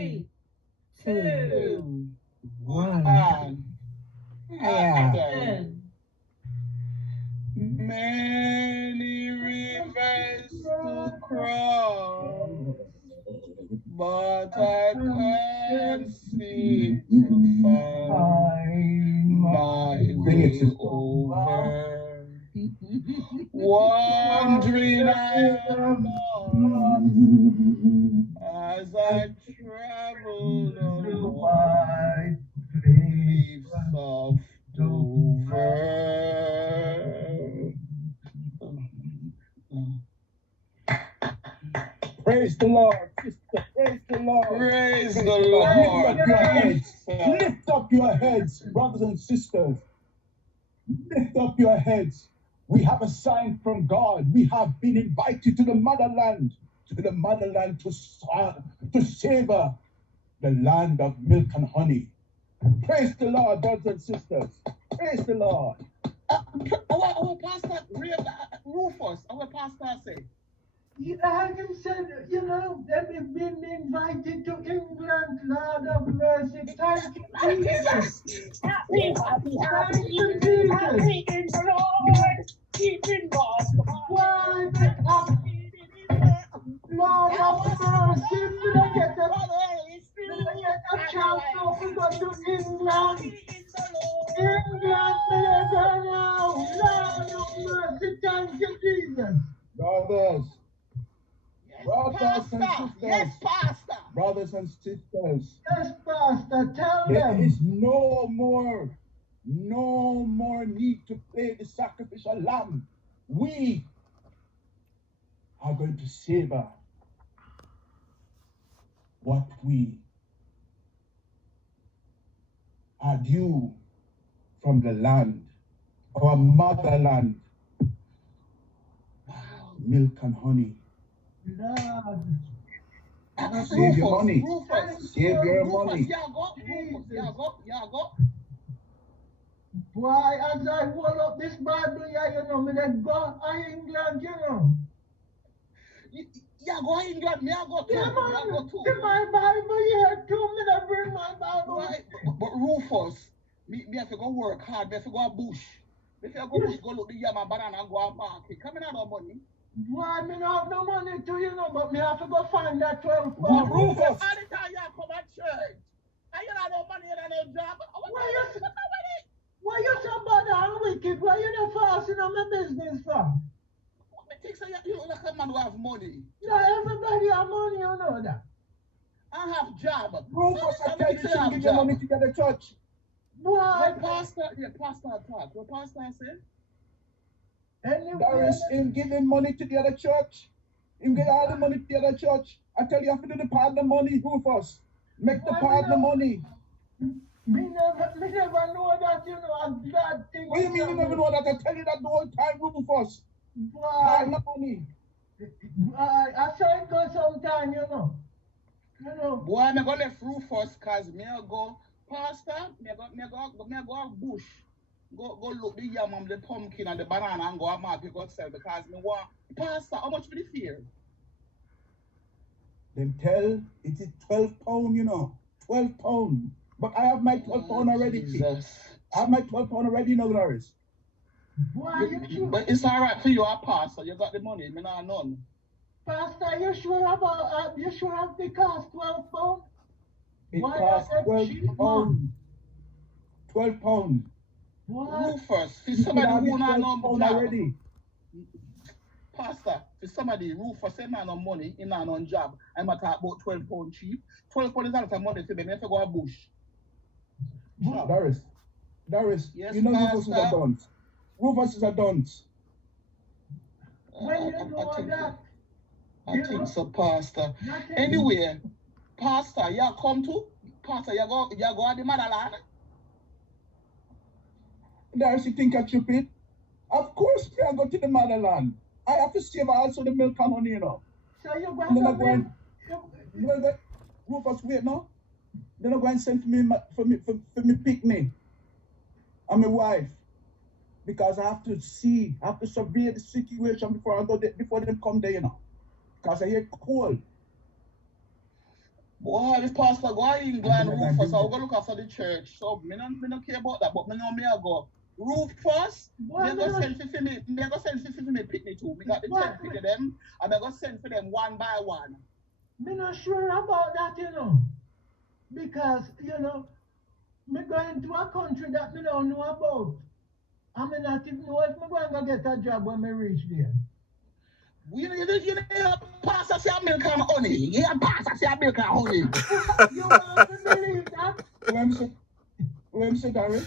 3, 2, 1. Action. Many rivers to cross, but I can't seem to find my way over. Wandering I am lost as I travel on the wide cliffs of Dover. Praise the Lord, sister. Praise the Lord. Praise the Lord. Lift up your heads. Lift up your heads, brothers and sisters. Lift up your heads. We have a sign from God. We have been invited to the motherland to savor the land of milk and honey. Praise the Lord, brothers and sisters. Praise the Lord. Our pastor, Rufus, our pastor said, I him said, they've been invited to England, Lord of mercy. Thank you, Jesus. Happy in the Lord, keep in God. Why, Lord of mercy, did I get a chance to go to England? England, now. Lord of mercy, thank you, Jesus. Brothers. Yes, Pastor. Brothers and sisters. Yes, Pastor, tell them. There is no more need to play the sacrificial lamb. We are going to savor what we are due from the land, our motherland. Milk and honey. Lord. Save your money. Save your money. Why, as I hold up this Bible here, me that go to England, go England, me I go too. Yeah, man, see my Bible here too, me that bring my Bible. Right, but Rufus, me have to go work hard, me have to go bush. Me have to go bush, go look the yam and banana and go and market. Come in and no money. Why, me not have no money too, but me have to go find that 12 pounds. Rufus! All the time you come at church, and you have no money and no job. Why you so bad and wicked? Why you not fasting on my business for? I think so you look like a man who have money. No, everybody have money, you know that. I have job. Rufus, I tell you, you give your money to get a church. Why? Pastor talk. What pastor said? Doris, him give him money to the other church. Him get all the money to the other church. I tell you, you have to do the part of the money, Rufus. Make the part of the money. Me never know that, a glad thing. What do you mean you never know that? I tell you that the whole time, Rufus. Why? The money. I saw it go sometime, Boy, I'm going to left Rufus because me go, Pastor, me go bush. Go look the yam and the pumpkin and the banana and go and market go sell because me want. Pastor, how much for the fear? Them tell it is 12 pounds, 12 pounds. But I have my 12 pounds already. Jesus. I have my 12 pounds already, Doris. But it's all right for you, Pastor. You got the money, me not none. Pastor, you sure have the cost 12 pounds? It costs 12 pounds. 12 pounds. Rufus, for somebody who not know already. Pastor, for somebody, Rufus, say man no money, he not on job. I'm talk about 12 pounds cheap. 12 pounds is not a money for me. I have to go a bush. Doris, yes, you know Pastor. Rufus is a dunce. Rufus is a dunce. I think so, Pastor. Anyway, Pastor, you come to? Pastor, you go at the motherland? Doris, you think I'm stupid? Of course, I go to the motherland. I have to save also the milk and honey, So you're going to Rufus, wait, no? They're not going to send for me picnic and my wife. Because I have to survey the situation before I go there, before them come there, Because I hear cold. Boy, the pastor go to England, Rufus, I go look after the church. So me don't care about that, but me know me I go. Rufus, me go send for me picnic too. Me got the 10 for them, and I go send for them one by one. Me not sure about that, you know. Because, you know, me going to a country that me don't know about. I mean, not even know if me going to get a job when me reach there. You know, pastor say milk and honey. Yeah, pastor say milk and honey. You want to believe that? When say Gary?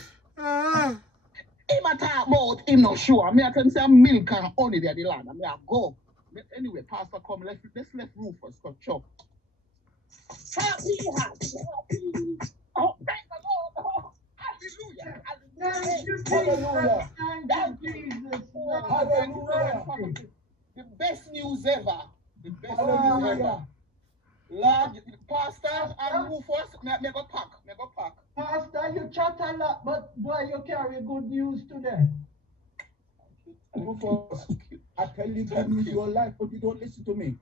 Him a talk about him not sure. Me I tell him say milk and honey there the land. I mean I go. Anyway, pastor come. Let's let Rufus go chop. Happy. Oh, thank the Lord. Oh, hallelujah. Thank you, Hallelujah. Thank you, Jesus. Hallelujah. The best news ever. The best news Hallelujah. ever. Lord, pastor and Rufus, me go pack. Pastor, you chat a lot, but boy, you carry good news today. Rufus, I tell you good news your life, but you don't listen to me.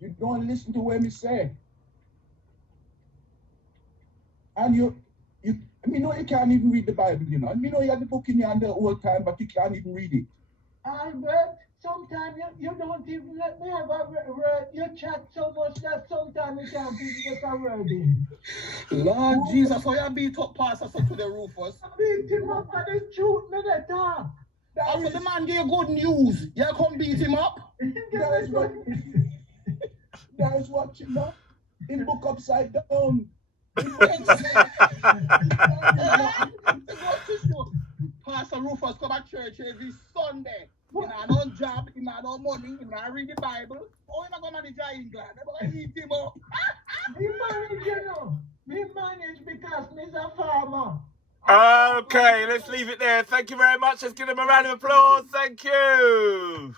You don't listen to what me say. And you know you can't even read the Bible, you know. And you know you have the book in your hand the whole time, but you can't even read it. Albert, sometimes you don't even let me have a word. You chat so much that sometimes you can't even get a word in. Lord Jesus, how you beat up pastor so to the Rufus? I beat him up and he shoot me the talk. After the man gave good news, you come beat him up? That is what you know. In book upside down. Pastor Rufus come at church every Sunday. He not no job, he not no money, he not read the Bible. Oh, he not gonna manage England. They're gonna eat him up. He manage, you know. He manage because he's a farmer. Okay, let's leave it there. Thank you very much. Let's give him a round of applause. Thank you.